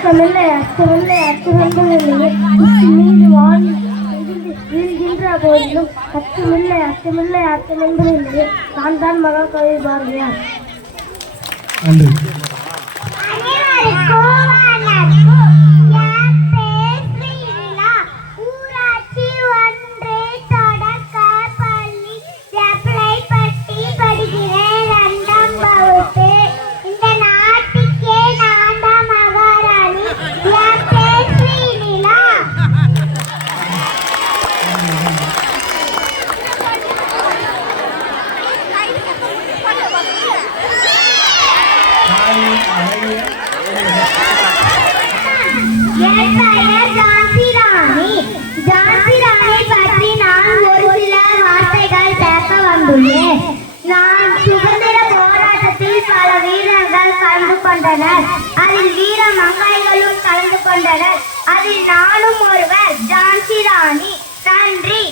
அச்சமில்லை அச்சமில்லை மீது வான் வீழ்கின்ற போதிலும் அச்சமில்லை அச்சமில்லை அச்சமென்பதில்லையே நான் தான் மகாகவி பாரதியார் நன்றி என் பெயர் ஜான்சி ராணி. ஜான்சி ராணி பற்றி நான் ஒரு சில வார்த்தைகள் பேச வந்துள்ளேன். நான் சுதந்திர போராட்டத்தில் பல வீரர்கள் கலந்து கொண்டனர் அதில் வீர மங்கைகளும் கலந்து கொண்டனர் அதில் நானும் ஒருவர் ஜான்சி ராணி நன்றி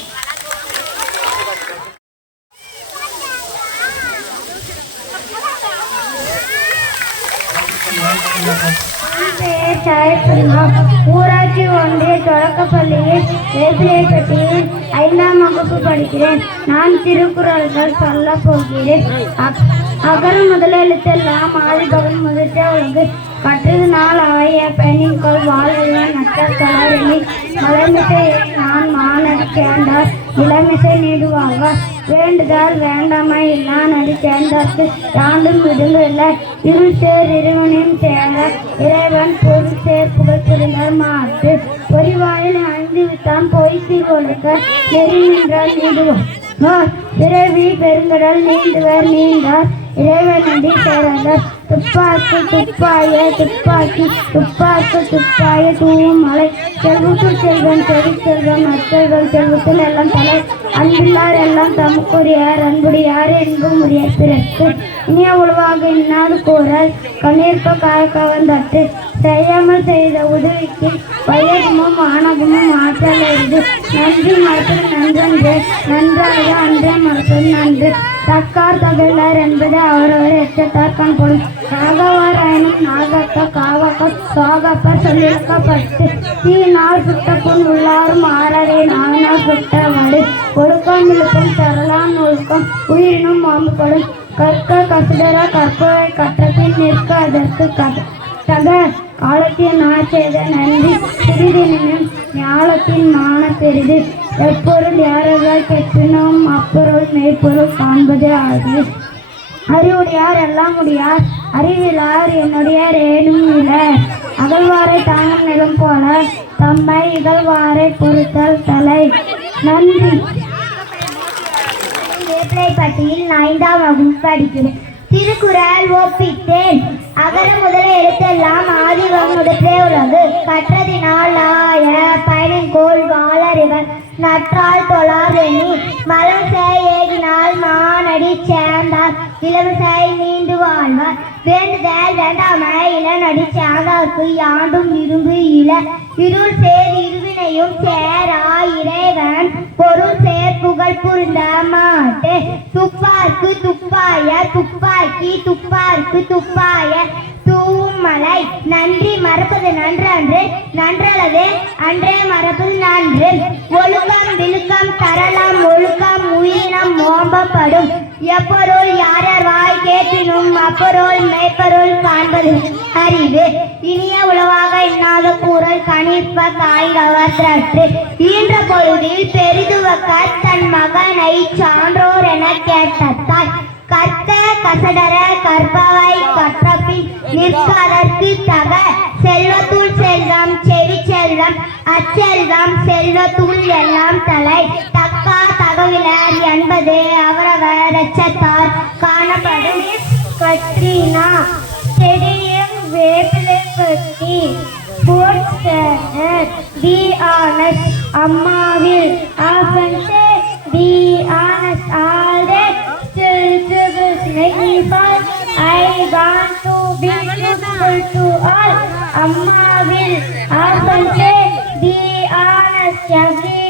என் பெயர் சாயப்பிரிமா ஊராட்சி ஒன்றிய தொடக்கப்பள்ளியில் வேப்பிலைப்பட்டியில் ஐந்தாம் வகுப்பு படிக்கிறேன். நான் திருக்குறள்கள் சொல்ல போகிறேன். அக்- அகர முதல் எழுத்தெல்லாம் ஆதிபகன் முதற்ற உலகு கற்றது நாள் அவைய பெண்ணின்கொள் வாழ்வெல்லாம் நட்டத்தளரில் மலைமிசை நான் மானடி கேண்டார். இளமிசை நீடுவாங்க வேண்டுதல் வேண்டாமை நான் நடி சேர்ந்தார்க்கு யாண்டும் விடுங்கவில்லை. இருள் சேர் இறைவனையும் சேர்ந்த இறைவன் பொருள் சேர் புகழ் மாற்று பொறிவாயில் அழிந்து விட்டான் பொய்த்து கொடுக்க நெறி நின்றால் நீடுவோம் பிறவி பெருங்கடல் நீண்டுவர் நீண்டார். இறைவனடி சேர்ந்தார். துப்பாக்கு துப்பாய துப்பாக்கி துப்பாக்கு துப்பாய தூவும் மலை. செல்வத்து செல்வன் செடி செல்வன் அச்செல்வன் செல்வத்தில் எல்லாம் தலை. அன்பில்லார் எல்லாம் தமக்குரியார் அன்புடையார் என்பும் உரிய பிறப்பு இனிய உழுவாக இன்னாது கூறல் கண்ணீர்ப்ப காய வந்தட்டு செய்யாமல் செய்த உதவிக்கு வயதுமும் ஆணவமும் ஆற்றல் எழுது நன்றி மறப்பது நன்றன்று நன்றாக அன்றே மறப்பது நன்று. தக்கார் தகவலார் என்பது அவரவர் எச்சத்தார் கண்படும் நாகவாராயணம் ஆயினும் காவக்க சோகப்ப தீ நாள் சுட்ட புண் உள்ளாரும் ஆறரை நாவினால் சுட்ட வடு. கசுடர கற்பவை கற்றபின் நிற்க அதற்கு கதை தக காலத்தின் ஆச்சேத நன்றி. சிறிதெனினும் ஞாலத்தின் மான பெரிது எப்பொருள் யாரெல்லாம் கெட்டினோம் அப்பொருள் மெய்ப்பொருள் காண்பதே ஆகுது அறிவுடையார் எல்லாம் முடியார் அறிவிலார் என்னுடைய ஏனும் இல்லை அகழ்வாரை தாங்கும் நிலம் போல. தம்மை இகழ்வாரை பொறுத்தல் தலை. நன்றி. வேப்பிலைப்பட்டியில் ஐந்தாம் வகுப்பு படிக்கிறேன். திருக்குறள் ஒப்பித்தேன் அகர முதல எழுத்தெல்லாம் ஆதிவம் முதற்றே உலகு. கற்றதினால் ஆய பயனின் கோள் வாழறிவர் நற்றால் தொழாதெனி மலம் செய் ஏகினால் மானடி சேர்ந்தார். இளவசை நீண்டு வாழ்வார். வேண்டுதல் வேண்டாமை. இளநடி சேர்ந்தார்க்கு யாண்டும் இரும்பு இள இருள் சேர் இருவினையும் சேரா இறைவன். பொருள் சேர் புகழ் புரிந்த மாட்டு. துப்பார்க்கு துப்பாய துப்பாக்கி துப்பார்க்கு துப்பாய. தூவும் மலை நன்றி மறப்பது நன்றன்று. நன்றல்லது அன்றே மறப்பது நன்று. ஒழுக்கம் விழுக்கம் தரலாம் ஒழுக்கம் உயிரினம் ஓம்பப்படும். எப்பொருள் யார் யார் வாய் கேட்டினும் அப்பொருள் மெய்ப்பொருள் காண்பது அறிவு. இனிய உளவாக இன்னாத கூறல் கணிப்ப தாய் கவர்ந்தற்று ஈன்ற பொழுதில் பெரிதுவக்க தன் மகனை சான்றோர் என கேட்டத்தாய். கற்க கசடர கற்பவை கற்றபின் நிற்பதற்கு தக செல்வத்துள் செல்வம் செவி செல்வம் அச்செல்வம் செல்வத்துள் எல்லாம் தலை. தக்கா தகவிலர் என்பது அவரவர் எச்சத்தால் காணப்படும் கத்ரீனா செடியும் வேப்பிலை கட்டி போர்ட் பி ஆனஸ் அம்மாவில் ஆஃபன் अम्मा विल आप बनते दी आनस्यागी